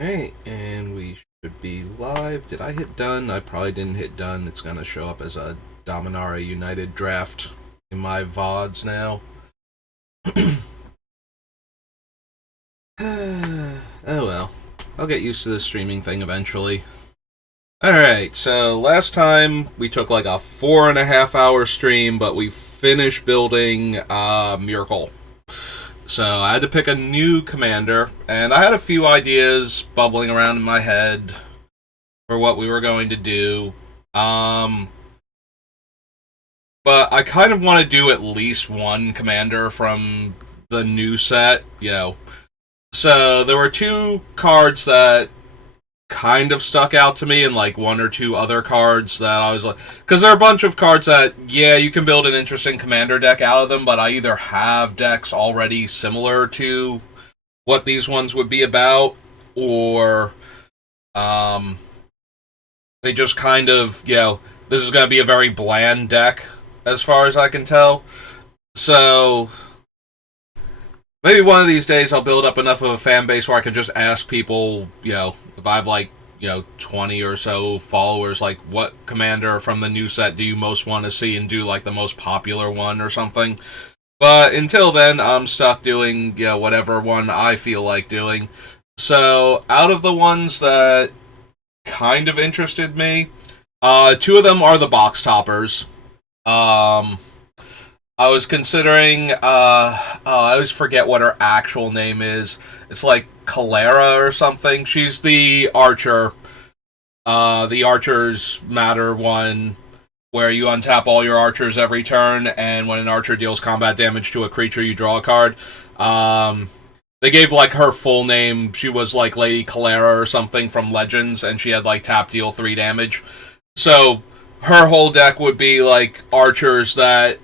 Alright, and we should be live. Did I hit done? I probably didn't hit done. It's gonna show up as a Dominaria United draft in my VODs now. Oh well. I'll get used to this streaming thing eventually. Alright, so last time we took like a 4.5 hour stream, but we finished building Miracle. So I had to pick a new commander, and I had a few ideas bubbling around in my head for what we were going to do. But I kind of want to do at least one commander from the new set. So there were two cards that kind of stuck out to me, and like one or two other cards that I was like, because there are a bunch of cards that, yeah, you can build an interesting commander deck out of them, but I either have decks already similar to what these ones would be about, or they just kind of, this is going to be a very bland deck as far as I can tell. So maybe one of these days I'll build up enough of a fan base where I can just ask people, if I have like, 20 or so followers, like, what commander from the new set do you most want to see, and do like the most popular one or something. But until then, I'm stuck doing, whatever one I feel like doing. So out of the ones that kind of interested me, two of them are the box toppers. I was considering, I always forget what her actual name is. It's like Calera or something. She's the archer. The archers matter one, where you untap all your archers every turn, and when an archer deals combat damage to a creature, you draw a card. They gave like her full name. She was like Lady Calera or something from Legends, and she had like tap deal 3 damage. So her whole deck would be like archers that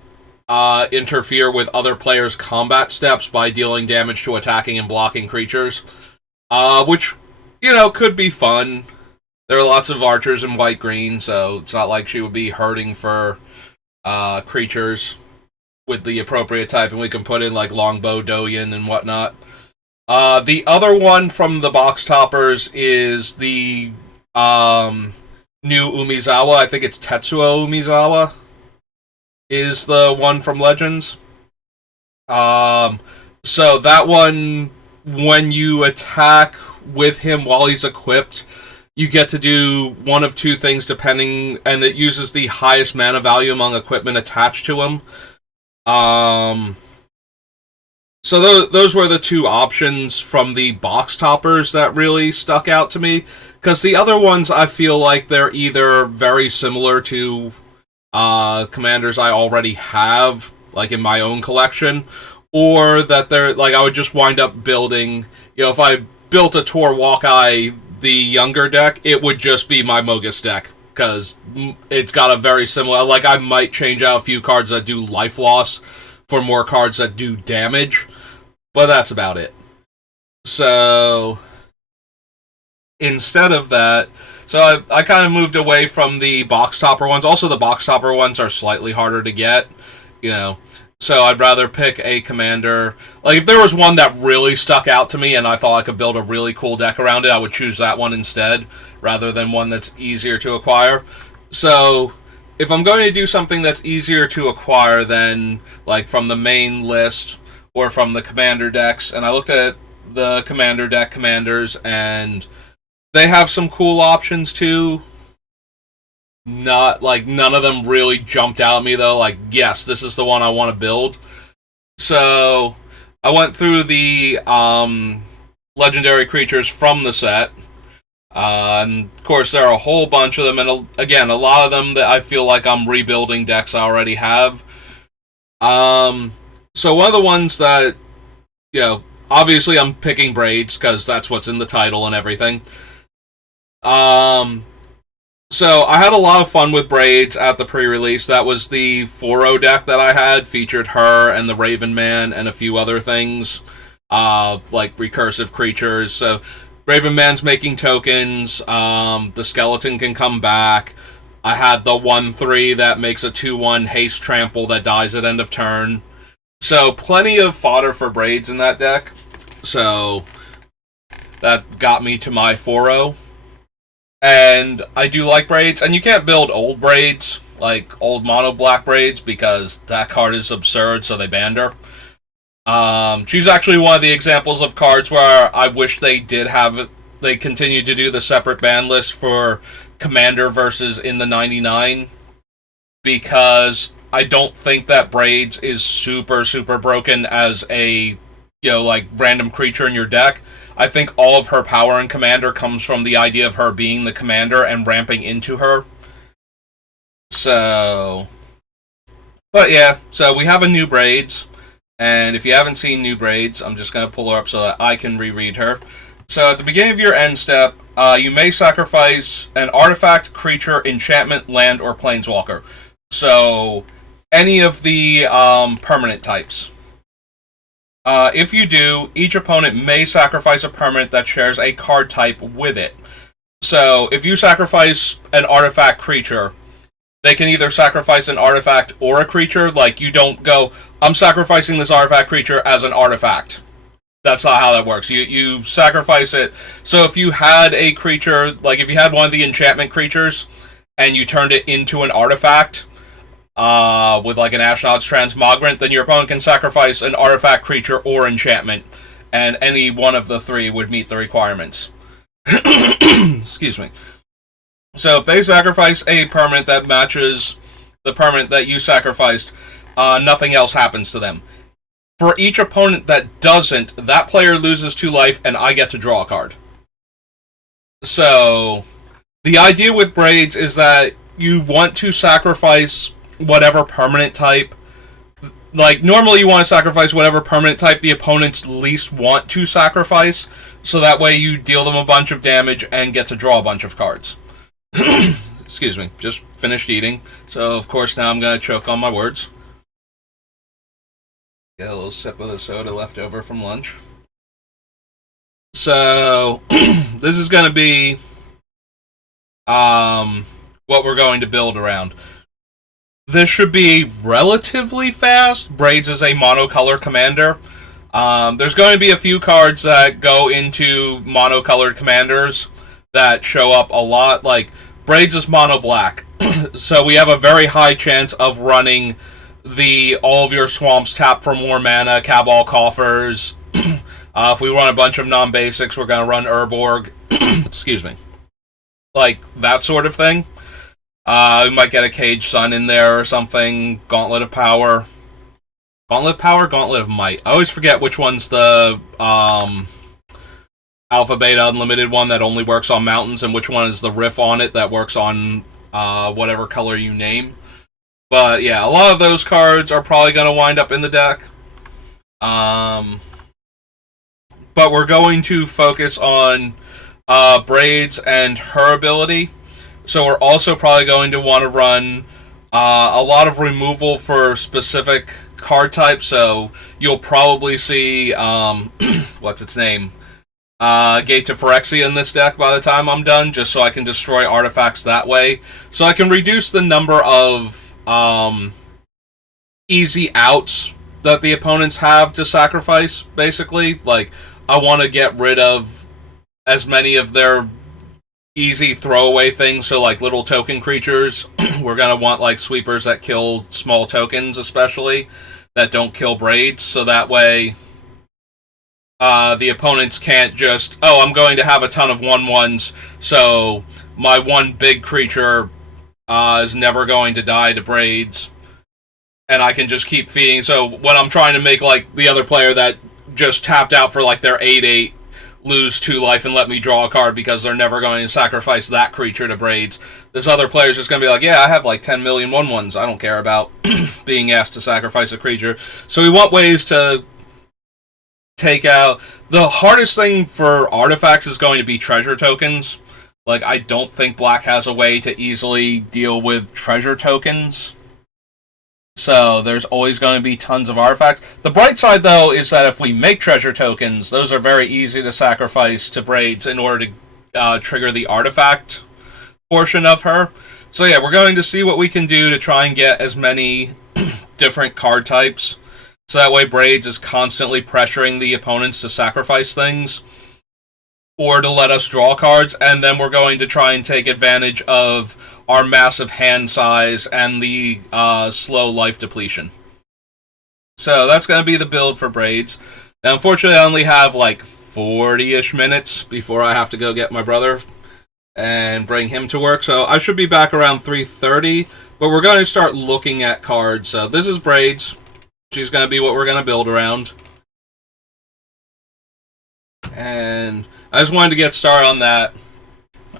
interfere with other players' combat steps by dealing damage to attacking and blocking creatures, which, could be fun. There are lots of archers in white-green, so it's not like she would be hurting for creatures with the appropriate type, and we can put in like Longbow Doyen and whatnot. The other one from the box toppers is the new Umizawa. I think it's Tetsuo Umizawa is the one from Legends. So that one, when you attack with him while he's equipped, you get to do one of two things depending, and it uses the highest mana value among equipment attached to him. So those were the two options from the box toppers that really stuck out to me, because the other ones I feel like they're either very similar to commanders I already have, like in my own collection, or that they're like I would just wind up building. If I built a Tor Walkeye, the younger deck, it would just be my Mogus deck, because it's got a very similar. Like, I might change out a few cards that do life loss for more cards that do damage, but that's about it. So instead of that, so I kind of moved away from the box topper ones. Also, the box topper ones are slightly harder to get, So I'd rather pick a commander. Like, if there was one that really stuck out to me and I thought I could build a really cool deck around it, I would choose that one instead, rather than one that's easier to acquire. So if I'm going to do something that's easier to acquire than, like, from the main list or from the commander decks, and I looked at the commander deck commanders, and they have some cool options too. Not like, none of them really jumped out at me though. Like, yes, this is the one I want to build. So I went through the legendary creatures from the set. And of course, there are a whole bunch of them, and again, a lot of them that I feel like I'm rebuilding decks I already have. So one of the ones that, obviously I'm picking Braids, because that's what's in the title and everything. So I had a lot of fun with Braids at the pre-release. That was the 4-0 deck that I had, featured her and the Raven Man and a few other things, like recursive creatures. So Raven Man's making tokens, the skeleton can come back. I had the 1/3 that makes a 2/1 haste trample that dies at end of turn. So plenty of fodder for Braids in that deck. So that got me to my 4-0. And I do like Braids, and you can't build old Braids, like old mono black Braids, because that card is absurd, so they banned her. She's actually one of the examples of cards where I wish they did have it. They continue to do the separate ban list for Commander versus in the 99, because I don't think that Braids is super, super broken as a, like, random creature in your deck. I think all of her power in Commander comes from the idea of her being the commander and ramping into her. So, but yeah, so we have a new Braids, and if you haven't seen new Braids, I'm just going to pull her up so that I can reread her. So at the beginning of your end step, you may sacrifice an artifact, creature, enchantment, land, or planeswalker. So any of the permanent types. If you do, each opponent may sacrifice a permanent that shares a card type with it. So if you sacrifice an artifact creature, they can either sacrifice an artifact or a creature. Like, you don't go, I'm sacrificing this artifact creature as an artifact. That's not how that works. You sacrifice it. So if you had a creature, like if you had one of the enchantment creatures, and you turned it into an artifact, with like an Ashnod's Transmogrant, then your opponent can sacrifice an artifact, creature, or enchantment, and any one of the three would meet the requirements. Excuse me. So if they sacrifice a permanent that matches the permanent that you sacrificed, nothing else happens to them. For each opponent that doesn't, that player loses 2 life, and I get to draw a card. So the idea with Braids is that you want to sacrifice whatever permanent type. Like, normally you want to sacrifice whatever permanent type the opponents least want to sacrifice, so that way you deal them a bunch of damage and get to draw a bunch of cards. Excuse me, just finished eating, so of course now I'm going to choke on my words. Get a little sip of the soda left over from lunch. So, this is going to be what we're going to build around. This should be relatively fast. Braids is a monocolor commander. There's going to be a few cards that go into monocolored commanders that show up a lot. Like, Braids is mono black. So we have a very high chance of running all of your swamps tap for more mana, Cabal Coffers. If we run a bunch of non-basics, we're going to run Urborg. Excuse me. Like, that sort of thing. We might get a Cage Sun in there or something. Gauntlet of Power. Gauntlet of Power? Gauntlet of Might. I always forget which one's the Alpha Beta Unlimited one that only works on mountains, and which one is the riff on it that works on whatever color you name. But yeah, a lot of those cards are probably going to wind up in the deck. But we're going to focus on Braids and her ability. So we're also probably going to want to run a lot of removal for specific card types. So you'll probably see, what's its name? Gate to Phyrexia in this deck by the time I'm done, just so I can destroy artifacts that way. So I can reduce the number of easy outs that the opponents have to sacrifice, basically. Like, I want to get rid of as many of their easy throwaway things, so like little token creatures. We're going to want like sweepers that kill small tokens, especially, that don't kill Braids, so that way the opponents can't just, I'm going to have a ton of 1/1s, so my one big creature is never going to die to Braids, and I can just keep feeding. So when I'm trying to make like the other player that just tapped out for like their 8/8 lose 2 life and let me draw a card because they're never going to sacrifice that creature to Braids, this other player's just going to be like, yeah, I have like 10 million 1/1s. I don't care about being asked to sacrifice a creature. So we want ways to take out. The hardest thing for artifacts is going to be treasure tokens. Like, I don't think Black has a way to easily deal with treasure tokens. So there's always going to be tons of artifacts. The bright side, though, is that if we make treasure tokens, those are very easy to sacrifice to Braids in order to trigger the artifact portion of her. So yeah, we're going to see what we can do to try and get as many different card types. So that way Braids is constantly pressuring the opponents to sacrifice things. or to let us draw cards, and then we're going to try and take advantage of our massive hand size and the slow life depletion. So that's going to be the build for Braids. Now, unfortunately, I only have like 40-ish minutes before I have to go get my brother and bring him to work, so I should be back around 3:30, but we're going to start looking at cards. So this is Braids. She's going to be what we're going to build around. And I just wanted to get started on that.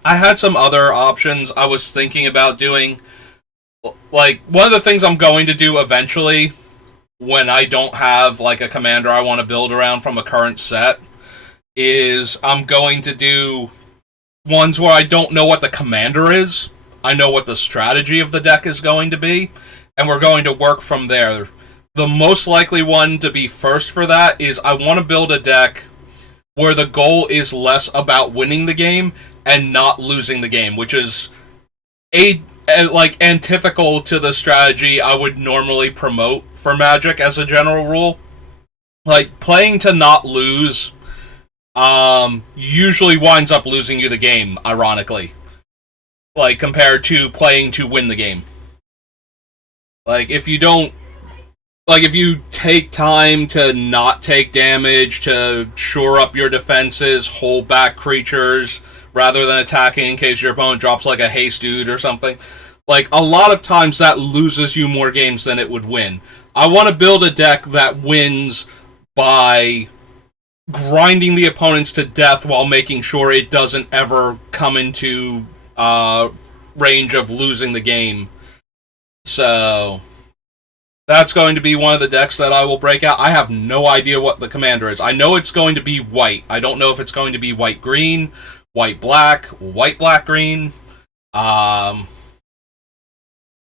I had some other options I was thinking about doing. Like, one of the things I'm going to do eventually, when I don't have, like, a commander I want to build around from a current set, is I'm going to do ones where I don't know what the commander is. I know what the strategy of the deck is going to be, and we're going to work from there. The most likely one to be first for that is I want to build a deck where the goal is less about winning the game and not losing the game, which is like antithetical to the strategy I would normally promote for Magic as a general rule. Like, playing to not lose usually winds up losing you the game, ironically. Like, compared to playing to win the game. Like, if you don't... Like, if you take time to not take damage, to shore up your defenses, hold back creatures, rather than attacking in case your opponent drops, like, a haste dude or something, like, a lot of times that loses you more games than it would win. I want to build a deck that wins by grinding the opponents to death while making sure it doesn't ever come into range of losing the game. So that's going to be one of the decks that I will break out. I have no idea what the commander is. I know it's going to be white. I don't know if it's going to be white-green, white-black, white-black-green. I'm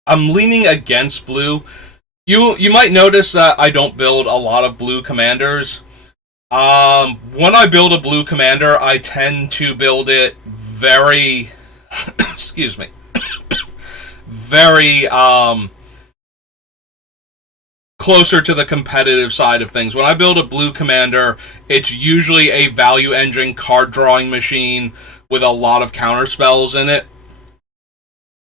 leaning against blue. You might notice that I don't build a lot of blue commanders. When I build a blue commander, I tend to build it very... excuse me. very, closer to the competitive side of things. When I build a blue commander, it's usually a value engine card drawing machine with a lot of counter spells in it.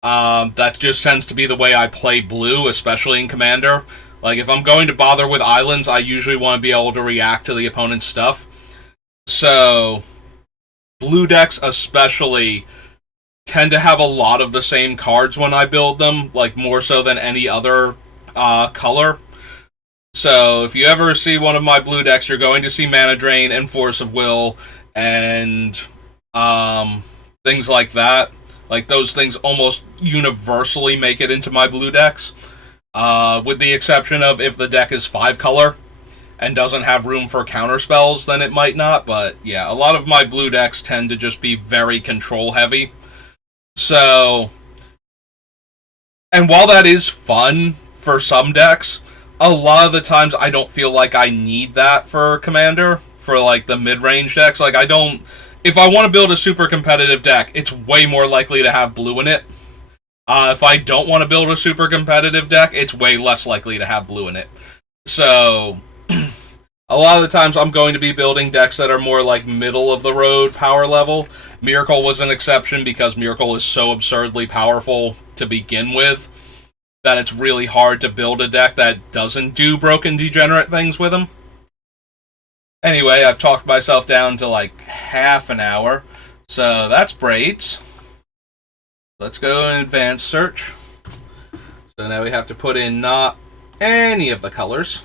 That just tends to be the way I play blue, especially in commander. Like, if I'm going to bother with islands, I usually want to be able to react to the opponent's stuff. So, blue decks especially tend to have a lot of the same cards when I build them, like more so than any other color. So, if you ever see one of my blue decks, you're going to see Mana Drain and Force of Will and things like that. Like, those things almost universally make it into my blue decks. With the exception of if the deck is 5-color and doesn't have room for counter spells, then it might not. But yeah, a lot of my blue decks tend to just be very control heavy. So, and while that is fun for some decks, a lot of the times I don't feel like I need that for Commander, for like the mid-range decks. Like, I don't... If I want to build a super competitive deck, it's way more likely to have blue in it. If I don't want to build a super competitive deck, it's way less likely to have blue in it. So, a lot of the times I'm going to be building decks that are more like middle of the road power level. Miracle was an exception because Miracle is so absurdly powerful to begin with that it's really hard to build a deck that doesn't do broken degenerate things with him. Anyway, I've talked myself down to like half an hour. So that's Braids. Let's go in advanced search. So now we have to put in not any of the colors.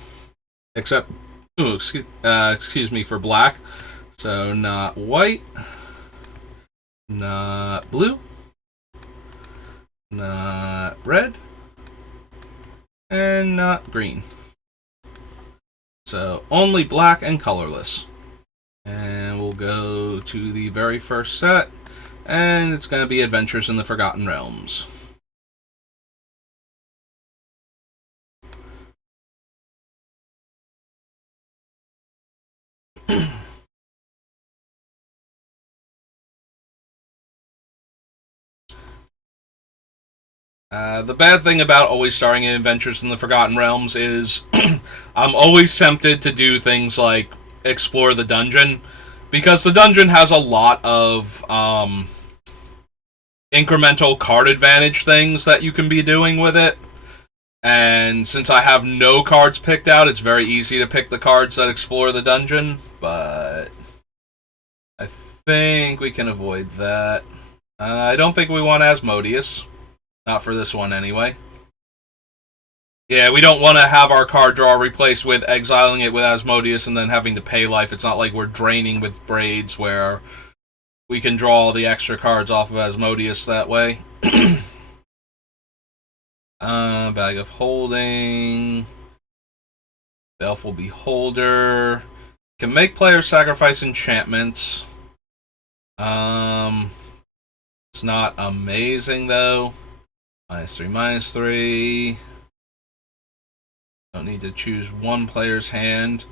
Except, excuse me, for black. So not white. Not blue. Not red. And not green. So only black and colorless. And we'll go to the very first set. And it's going to be Adventures in the Forgotten Realms. The bad thing about always starting in Adventures in the Forgotten Realms is I'm always tempted to do things like explore the dungeon, because the dungeon has a lot of incremental card advantage things that you can be doing with it. And since I have no cards picked out, it's very easy to pick the cards that explore the dungeon. But I think we can avoid that. I don't think we want Asmodeus. Not for this one, anyway. Yeah, we don't want to have our card draw replaced with exiling it with Asmodeus and then having to pay life. It's not like we're draining with Braids, where we can draw all the extra cards off of Asmodeus that way. Bag of Holding. Baleful Beholder. Can make players sacrifice enchantments. It's not amazing, though. -3, -3. Don't need to choose one player's hand.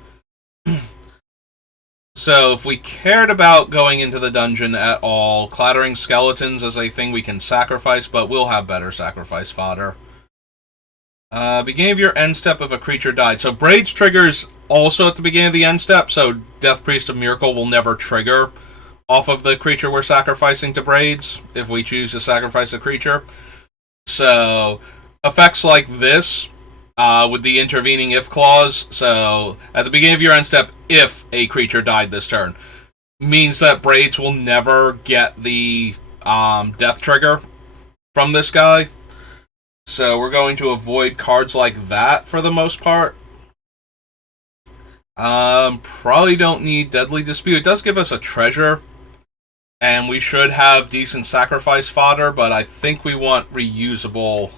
So, if we cared about going into the dungeon at all, Clattering Skeletons is a thing we can sacrifice, but we'll have better sacrifice fodder. Beginning of your end step if a creature died. So, Braids triggers also at the beginning of the end step, so Death Priest of Miracle will never trigger off of the creature we're sacrificing to Braids, if we choose to sacrifice a creature. So, effects like this, with the intervening if clause, so at the beginning of your end step, if a creature died this turn, means that Braids will never get the death trigger from this guy. So we're going to avoid cards like that for the most part. Probably don't need Deadly Dispute. It does give us a treasure, and we should have decent sacrifice fodder, but I think we want reusable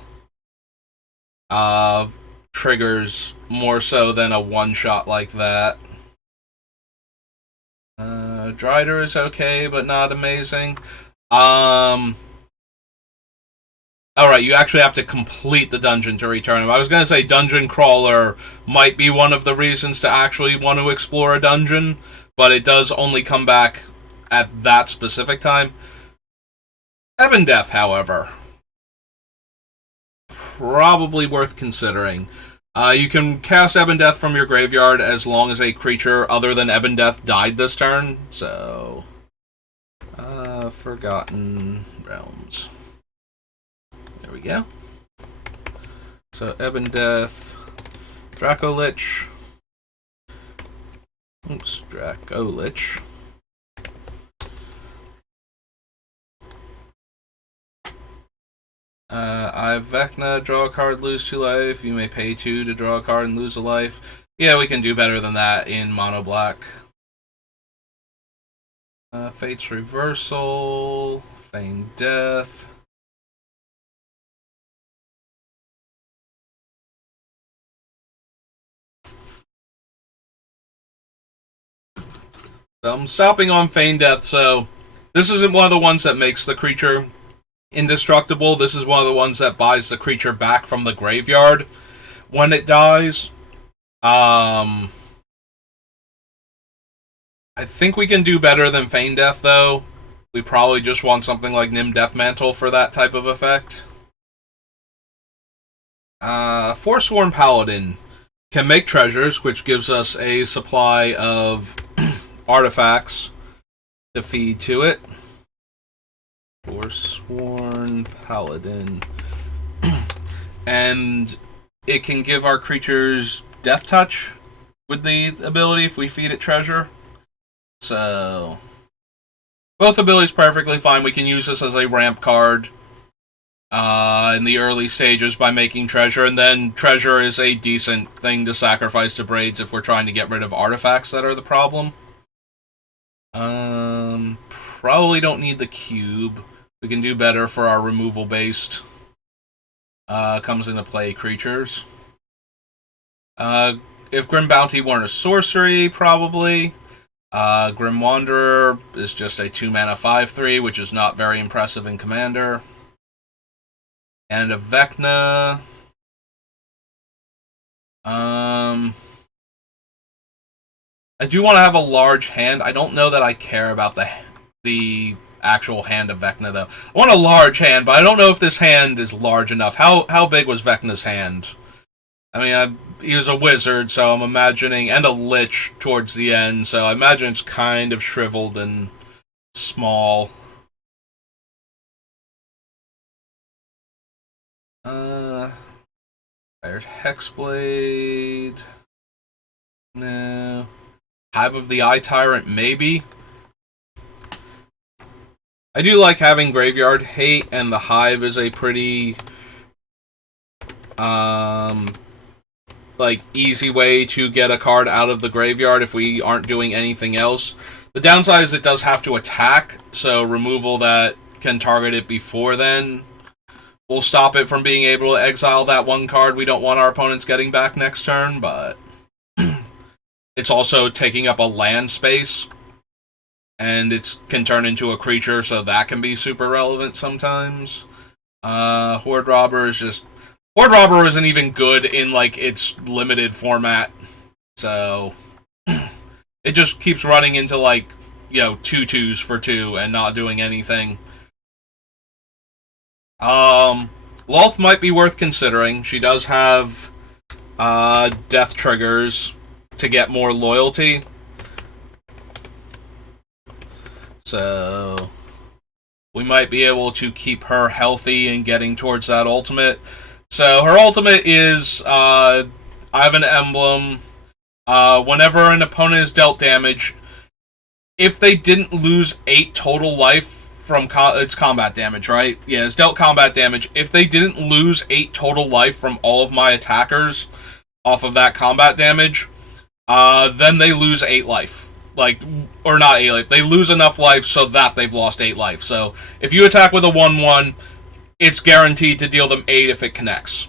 triggers more so than a one-shot like that. Drider is okay, but not amazing. Alright, you actually have to complete the dungeon to return him. I was going to say Dungeon Crawler might be one of the reasons to actually want to explore a dungeon, but it does only come back at that specific time. Ebon Death, however, probably worth considering. You can cast Ebon Death from your graveyard as long as a creature other than Ebon Death died this turn, so... Forgotten Realms. There we go. So, Ebon Death, Dracolich. Oops, Dracolich. I have Vecna, draw a card, lose 2 life. You may pay 2 to draw a card and lose a life. Yeah, we can do better than that in Mono Black. Fate's Reversal, Feigned Death. So I'm stopping on Feigned Death, so this isn't one of the ones that makes the creature indestructible. This is one of the ones that buys the creature back from the graveyard when it dies. I think we can do better than Feigned Death, though. We probably just want something like Nim Deathmantle for that type of effect. Forsworn Paladin can make treasures, which gives us a supply of artifacts to feed to it. Forsworn Paladin. And it can give our creatures Death Touch with the ability if we feed it treasure. So, both abilities perfectly fine. We can use this as a ramp card in the early stages by making treasure, and then treasure is a decent thing to sacrifice to Braids if we're trying to get rid of artifacts that are the problem. Probably don't need the cube. We can do better for our removal based. Comes into play creatures. If Grim Bounty weren't a sorcery, probably. Grim Wanderer is just a 2-mana 5/3, which is not very impressive in Commander. And a Vecna. I do want to have a large hand. I don't know that I care about the actual hand of Vecna, though. I want a large hand, but I don't know if this hand is large enough. How big was Vecna's hand? I mean, he was a wizard, so I'm imagining, and a lich towards the end, so I imagine it's kind of shriveled and small. Fired Hexblade. No. Hive of the Eye Tyrant, maybe. I do like having Graveyard Hate, and the Hive is a pretty like easy way to get a card out of the graveyard if we aren't doing anything else. The downside is it does have to attack, so removal that can target it before then will stop it from being able to exile that one card we don't want our opponents getting back next turn, but it's also taking up a land space, and it can turn into a creature, so that can be super relevant sometimes. Horde Robber is just... Horde Robber isn't even good in, like, its limited format, so it just keeps running into, like, 2/2s for 2 and not doing anything. Loth might be worth considering. She does have death triggers to get more loyalty. So we might be able to keep her healthy and getting towards that ultimate. So her ultimate is, I have an emblem. Whenever an opponent is dealt damage, if they didn't lose 8 total life from it's combat damage, right? Yeah, it's dealt combat damage. If they didn't lose 8 total life from all of my attackers off of that combat damage, then they lose 8 life. Or not 8 life. They lose enough life so that they've lost 8 life. So if you attack with a 1/1, it's guaranteed to deal them 8 if it connects.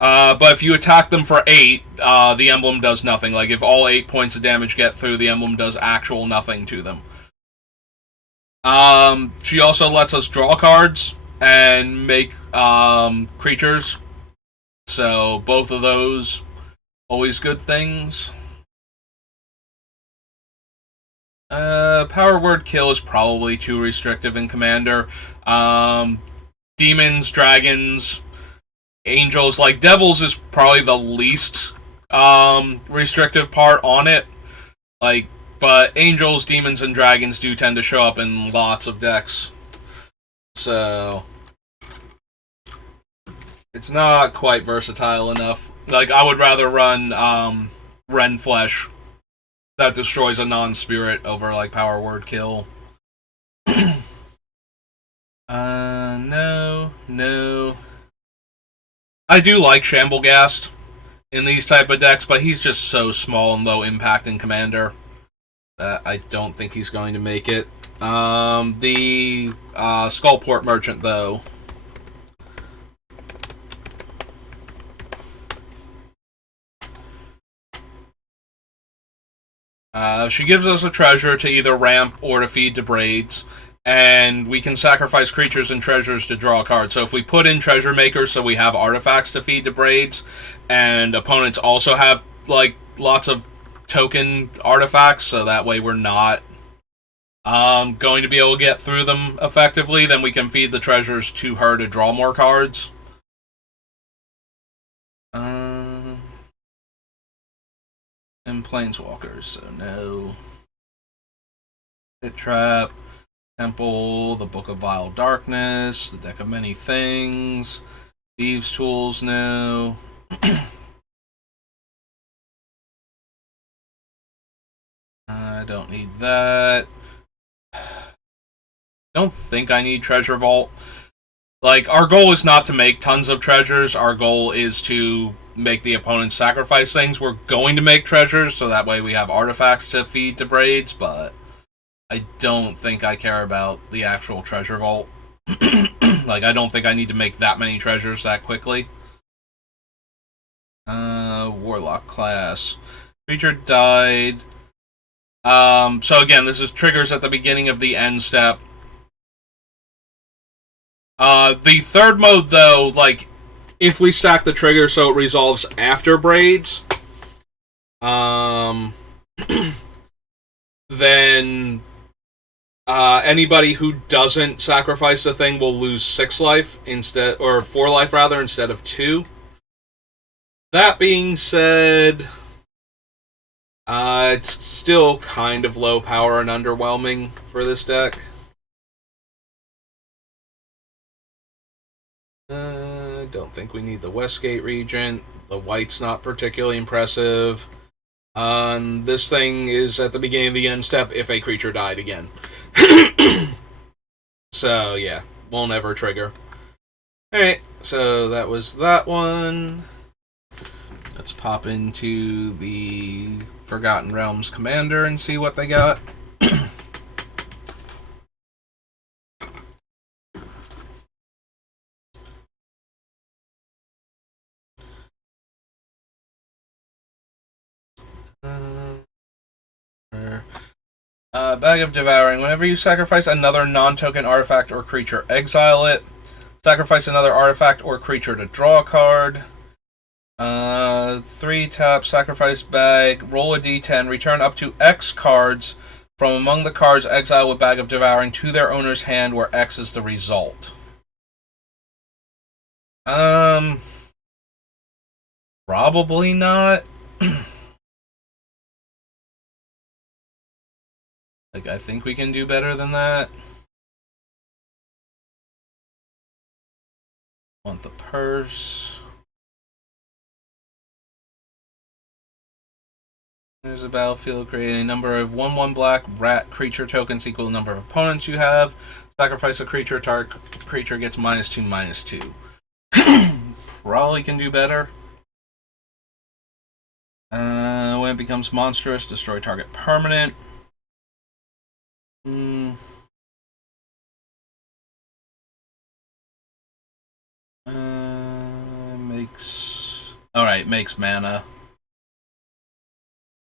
But if you attack them for 8, the emblem does nothing. Like, if all 8 points of damage get through, the emblem does actual nothing to them. She also lets us draw cards and make creatures. So both of those, always good things. Power Word Kill is probably too restrictive in Commander. Demons, dragons, angels, like devils is probably the least restrictive part on it. But angels, demons, and dragons do tend to show up in lots of decks. So it's not quite versatile enough. I would rather run Ren Flesh that destroys a non-spirit over, Power Word Kill. No. I do like Shamblegast in these type of decks, but he's just so small and low impact in Commander that I don't think he's going to make it. The Skullport Merchant, though. She gives us a treasure to either ramp or to feed to Braids, and we can sacrifice creatures and treasures to draw a card. So if we put in Treasure Maker so we have artifacts to feed to Braids, and opponents also have, lots of token artifacts, so that way we're not going to be able to get through them effectively, then we can feed the treasures to her to draw more cards. And Planeswalkers, so no. Pit Trap, Temple, the Book of Vile Darkness, the Deck of Many Things, Thieves' Tools, no. I don't need that. Don't think I need Treasure Vault. Our goal is not to make tons of treasures. Our goal is to make the opponents sacrifice things. We're going to make treasures, so that way we have artifacts to feed to Braids, but I don't think I care about the actual Treasure Vault. I don't think I need to make that many treasures that quickly. Warlock class. Creature died. So again, this is triggers at the beginning of the end step. The third mode, though, if we stack the trigger so it resolves after Braids, then anybody who doesn't sacrifice the thing will lose 6 life instead, or 4 life rather, instead of 2. That being said, it's still kind of low power and underwhelming for this deck. Don't think we need the Westgate Regent. The white's not particularly impressive. This thing is at the beginning of the end step if a creature died again. So, yeah, won't ever trigger. Alright, so that was that one. Let's pop into the Forgotten Realms Commander and see what they got. Bag of Devouring. Whenever you sacrifice another non-token artifact or creature, exile it. Sacrifice another artifact or creature to draw a card. 3 tap, sacrifice bag, roll a d10, return up to X cards from among the cards exiled with Bag of Devouring to their owner's hand, where X is the result. Probably not. Like, I think we can do better than that. Want the purse. There's a battlefield. Create a number of 1/1 black rat creature tokens equal to the number of opponents you have. Sacrifice a creature. Target creature gets -2/-2. Probably can do better. When it becomes monstrous, destroy target permanent. Makes mana.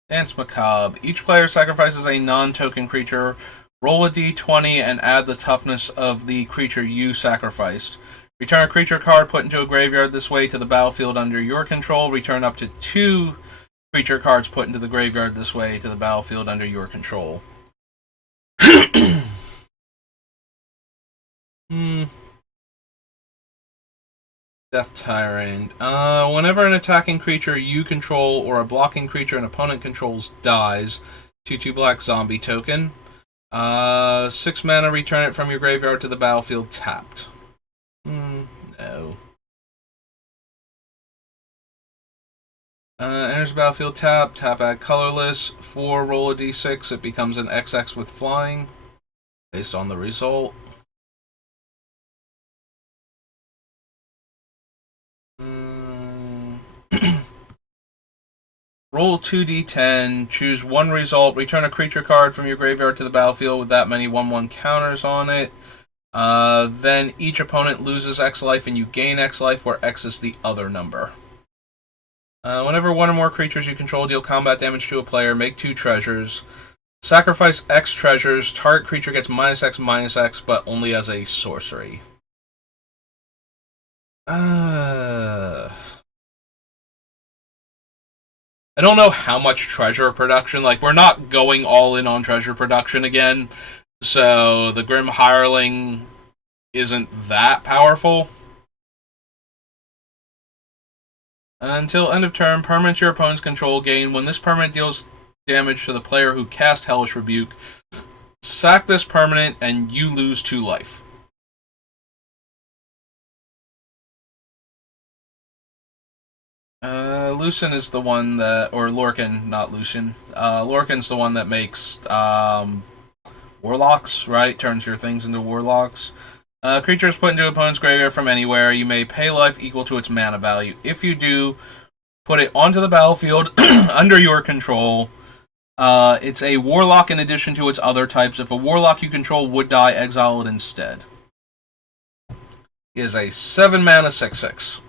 Dance Macabre. Each player sacrifices a non-token creature. Roll a d20 and add the toughness of the creature you sacrificed. Return a creature card put into a graveyard this way to the battlefield under your control. Return up to 2 creature cards put into the graveyard this way to the battlefield under your control. Death Tyrant. Whenever an attacking creature you control or a blocking creature an opponent controls dies, 2/2 black zombie token. 6 mana, return it from your graveyard to the battlefield tapped. No. Enters the battlefield tapped. Tap add colorless. 4, roll a d6. It becomes an XX with flying, based on the result. Roll 2d10, choose 1 result, return a creature card from your graveyard to the battlefield with that many 1/1 counters on it. Then each opponent loses X life and you gain X life, where X is the other number. Whenever 1 or more creatures you control deal combat damage to a player, make 2 treasures. Sacrifice X treasures, target creature gets -X/-X, but only as a sorcery. I don't know how much treasure production, like, we're not going all in on treasure production again, so the Grim Hireling isn't that powerful. Until end of turn, permanent your opponent's control gain. When this permanent deals damage to the player who cast Hellish Rebuke, sack this permanent and you lose 2 life. Lucen is the one that, or Lorcan, not Lucen. Lorcan's the one that makes warlocks, right? Turns your things into warlocks. Creatures put into opponent's graveyard from anywhere. You may pay life equal to its mana value. If you do, put it onto the battlefield under your control. It's a warlock in addition to its other types. If a warlock you control would die, exile it instead. It is a 7 mana 6/6.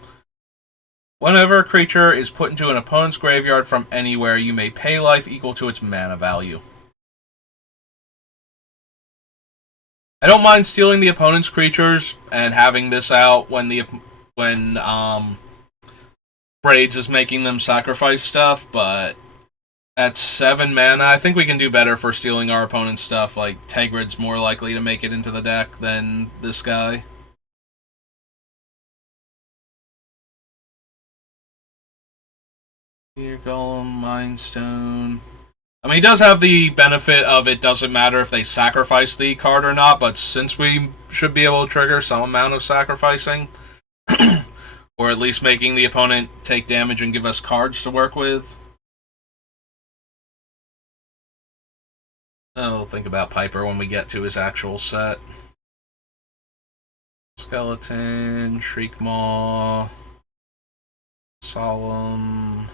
Whenever a creature is put into an opponent's graveyard from anywhere, you may pay life equal to its mana value. I don't mind stealing the opponent's creatures and having this out when Braids is making them sacrifice stuff, but at 7 mana, I think we can do better for stealing our opponent's stuff. Like, Tegrid's more likely to make it into the deck than this guy. Here, Golem, Mind Stone. I mean, he does have the benefit of it doesn't matter if they sacrifice the card or not, but since we should be able to trigger some amount of sacrificing, or at least making the opponent take damage and give us cards to work with. I'll think about Piper when we get to his actual set. Skeleton, Shriekmaw, Solemn.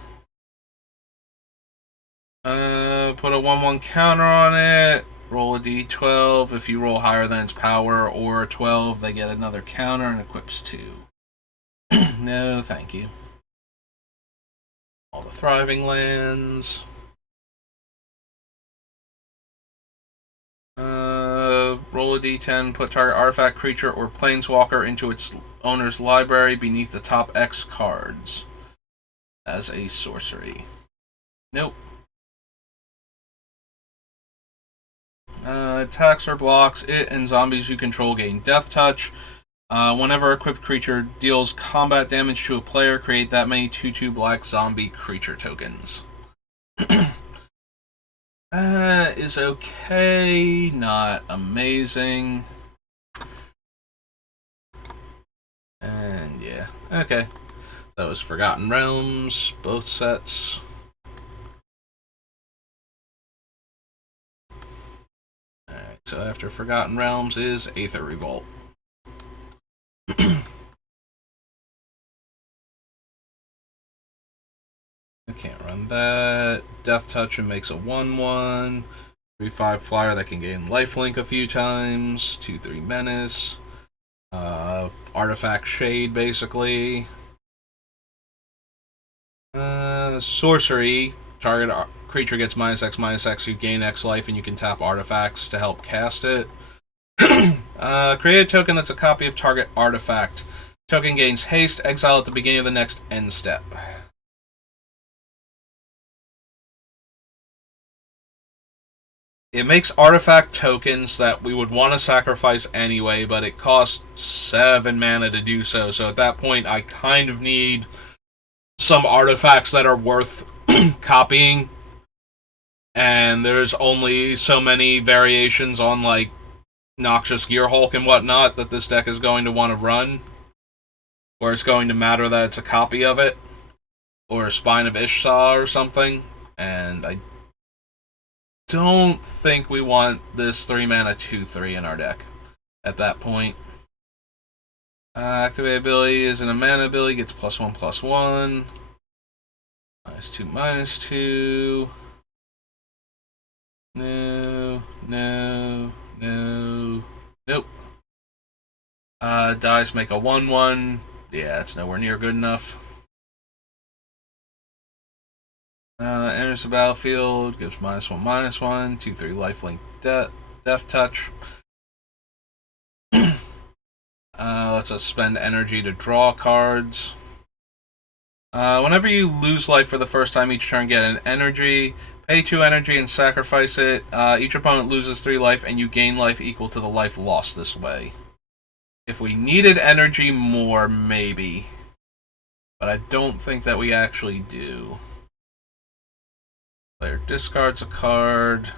Put a 1/1 counter on it. Roll a d12. If you roll higher than its power or 12, they get another counter and equips 2. No, thank you. All the thriving lands. Roll a d10, put target artifact, creature, or planeswalker into its owner's library beneath the top X cards as a sorcery. Nope. Attacks or blocks, it and zombies you control gain Death Touch. Whenever a equipped creature deals combat damage to a player, create that many 2/2 black zombie creature tokens. Is okay, not amazing. And yeah, okay. That was Forgotten Realms, both sets. Alright, so after Forgotten Realms is Aether Revolt. I can't run that. Death Touch and makes a 1/1. 3/5 flyer that can gain lifelink a few times. 2/3 menace. Artifact Shade, basically. Sorcery. Target creature gets -X/-X. You gain X life, and you can tap artifacts to help cast it. Create a token that's a copy of target artifact. Token gains haste. Exile at the beginning of the next end step. It makes artifact tokens that we would want to sacrifice anyway, but it costs 7 mana to do so. So at that point, I kind of need some artifacts that are worth copying. And there's only so many variations on, like, Noxious Gearhulk and whatnot that this deck is going to want to run. Where it's going to matter that it's a copy of it. Or a Spine of Ishtar or something. And I don't think we want this 3 mana 2/3 in our deck at that point. Activate ability isn't a mana ability, gets +1/+1. -2/-2. No. Nope. Dice make a 1/1. Yeah, it's nowhere near good enough. Enters the battlefield, gives -1/-1, 2/3 lifelink death touch. Lets us spend energy to draw cards. Whenever you lose life for the first time each turn, get an energy. Pay 2 energy and sacrifice it. Each opponent loses 3 life, and you gain life equal to the life lost this way. If we needed energy more, maybe. But I don't think that we actually do. Player discards a card.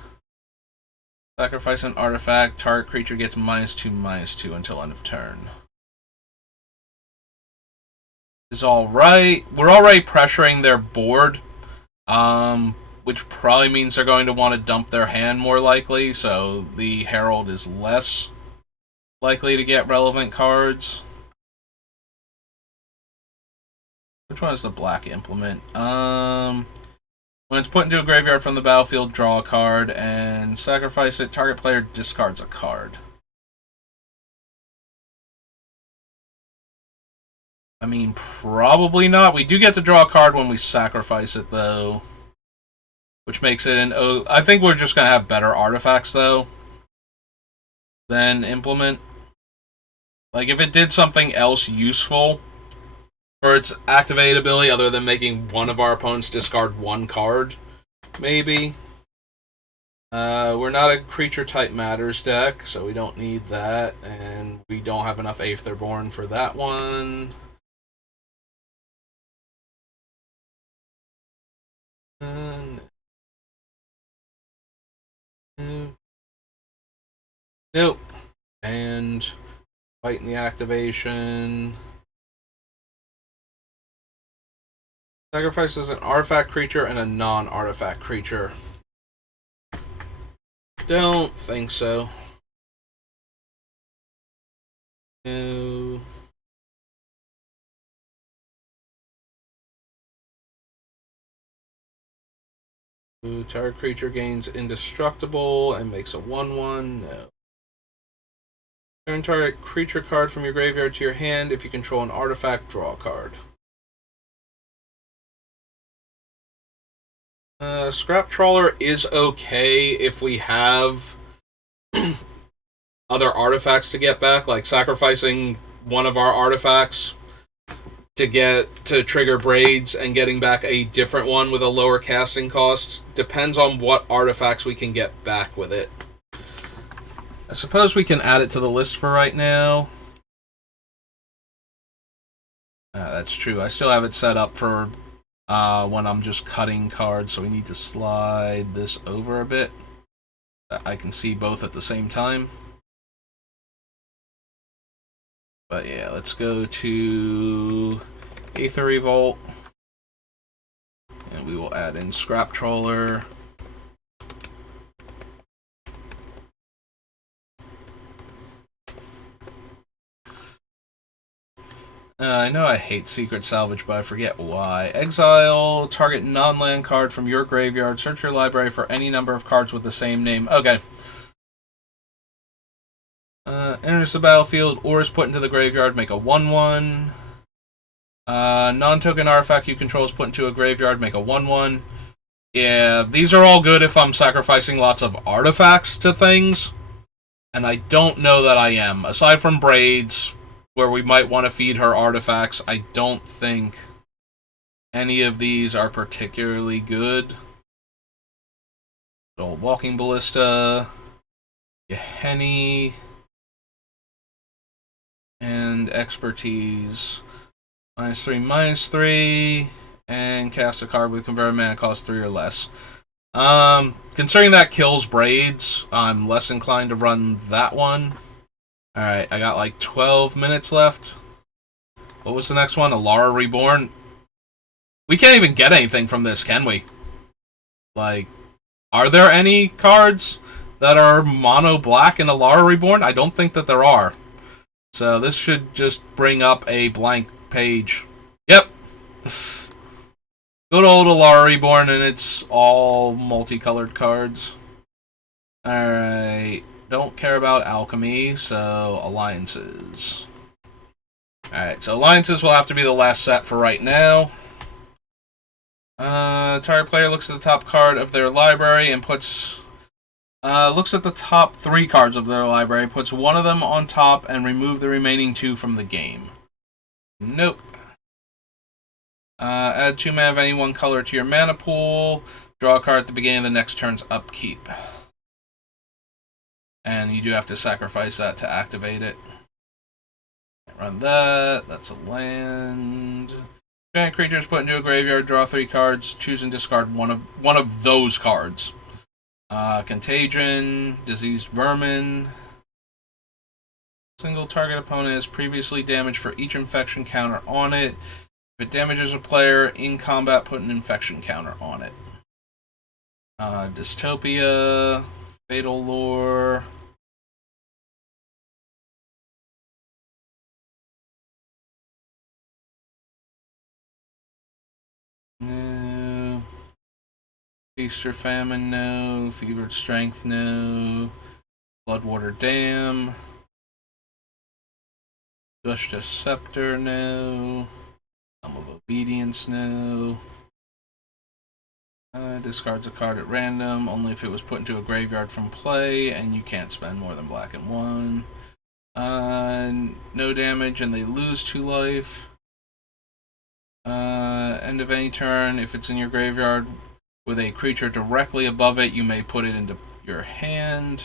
Sacrifice an artifact. Target creature gets -2/-2 until end of turn. Is alright. We're already pressuring their board. Which probably means they're going to want to dump their hand more likely, so the Herald is less likely to get relevant cards. Which one is the black implement? When it's put into a graveyard from the battlefield, draw a card and sacrifice it. Target player discards a card. I mean, probably not. We do get to draw a card when we sacrifice it, though. Which makes it an O. I think we're just going to have better artifacts, though, than implement. Like, if it did something else useful for its activate ability, other than making one of our opponents discard 1 card, maybe. We're not a creature type matters deck, so we don't need that, and we don't have enough Aetherborn for that one. And, nope. And fighting the activation. Sacrifices an artifact creature and a non-artifact creature. Don't think so. No. Target creature gains indestructible and makes a 1/1. No. Turn target creature card from your graveyard to your hand. If you control an artifact, draw a card. Scrap Trawler is okay if we have other artifacts to get back, like sacrificing one of our artifacts to trigger Braids and getting back a different one with a lower casting cost. Depends on what artifacts we can get back with it. I suppose we can add it to the list for right now. That's true. I still have it set up for when I'm just cutting cards, so we need to slide this over a bit. I can see both at the same time. But yeah, let's go to Aether Revolt. And we will add in Scrap Trawler. I know I hate Secret Salvage, but I forget why. Exile, target non-land card from your graveyard. Search your library for any number of cards with the same name. Okay. Enters the battlefield or is put into the graveyard. Make a 1/1. Non-token artifact you control is put into a graveyard. Make a 1/1. Yeah, these are all good if I'm sacrificing lots of artifacts to things. And I don't know that I am. Aside from Braids, where we might want to feed her artifacts, I don't think any of these are particularly good. Old Walking Ballista, Gehenny, and Expertise. -3/-3, and cast a card with converted mana cost 3 or less. Considering that kills Braids, I'm less inclined to run that one. Alright, I got like 12 minutes left. What was the next one? Alara Reborn? We can't even get anything from this, can we? Like, are there any cards that are mono black in Alara Reborn? I don't think that there are. So this should just bring up a blank page. Yep. Good old Alara Reborn, and it's all multicolored cards. Alright. Don't care about alchemy, so alliances. Alright, so alliances will have to be the last set for right now. Target player looks at the top card of their library and puts... looks at the top 3 cards of their library, puts one of them on top, and remove the remaining 2 from the game. Nope. Add 2 mana of any one color to your mana pool. Draw a card at the beginning of the next turn's upkeep. And you do have to sacrifice that to activate it. Run that. That's a land. Giant creatures put into a graveyard. Draw 3 cards. Choose and discard one of those cards. Contagion. Diseased Vermin. Single target opponent has previously damaged for each infection counter on it. If it damages a player in combat, put an infection counter on it. Dystopia. Fatal Lore. No. Feast or Famine, no. Fevered Strength, no. Bloodwater Dam. Dushta Scepter, no. Thumb of Obedience, no. Discards a card at random, only if it was put into a graveyard from play, and you can't spend more than black and 1. No damage, and they lose 2 life. End of any turn, if it's in your graveyard with a creature directly above it, you may put it into your hand.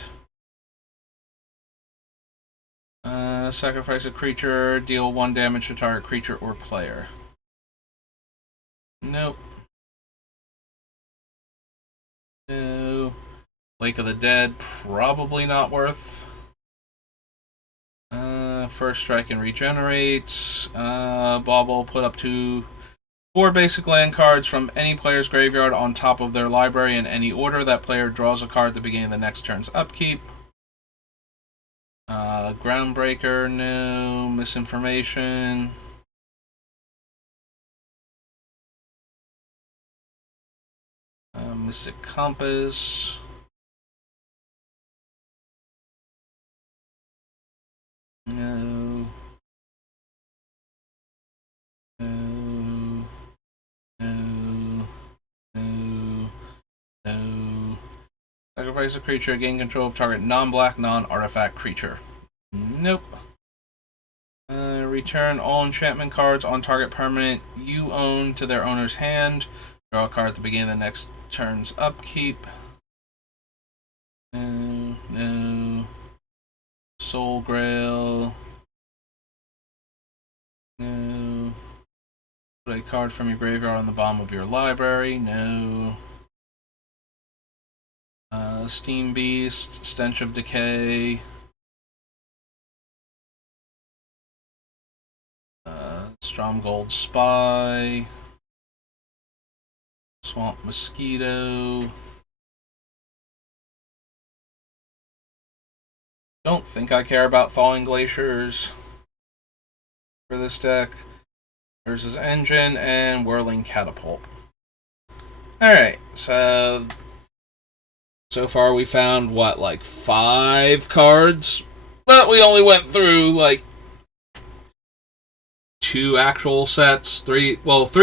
Sacrifice a creature, deal 1 damage to target creature or player. Nope. No. Lake of the Dead, probably not worth. First strike and regenerates. Bauble, put up to 4 basic land cards from any player's graveyard on top of their library in any order. That player draws a card at the beginning of the next turn's upkeep. Groundbreaker, no. Misinformation. Mystic Compass. No. No. No. No. No. Sacrifice a creature, gain control of target non-black, non-artifact creature. Nope. Return all enchantment cards on target permanent you own to their owner's hand. Draw a card at the beginning of the next turn's upkeep. No. No. Soul Grail. No. Put a card from your graveyard on the bottom of your library. No. Steam Beast. Stench of Decay. Stromgold Spy. Swamp Mosquito. Don't think I care about Thawing Glaciers for this deck. There's his Engine and Whirling Catapult. Alright, so far we found, what, like 5 cards? But we only went through, like, 2 actual sets, 3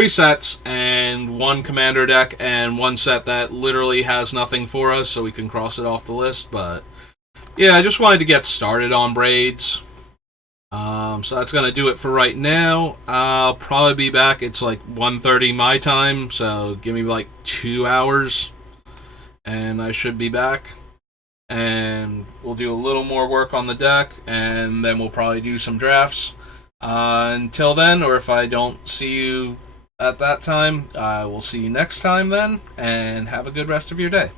sets, and 1 commander deck, and 1 set that literally has nothing for us, so we can cross it off the list, but yeah, I just wanted to get started on Braids. So that's going to do it for right now. I'll probably be back. It's like 1:30 my time, so give me like 2 hours, and I should be back. And we'll do a little more work on the deck, and then we'll probably do some drafts. Until then, or if I don't see you at that time, I will see you next time then, and have a good rest of your day.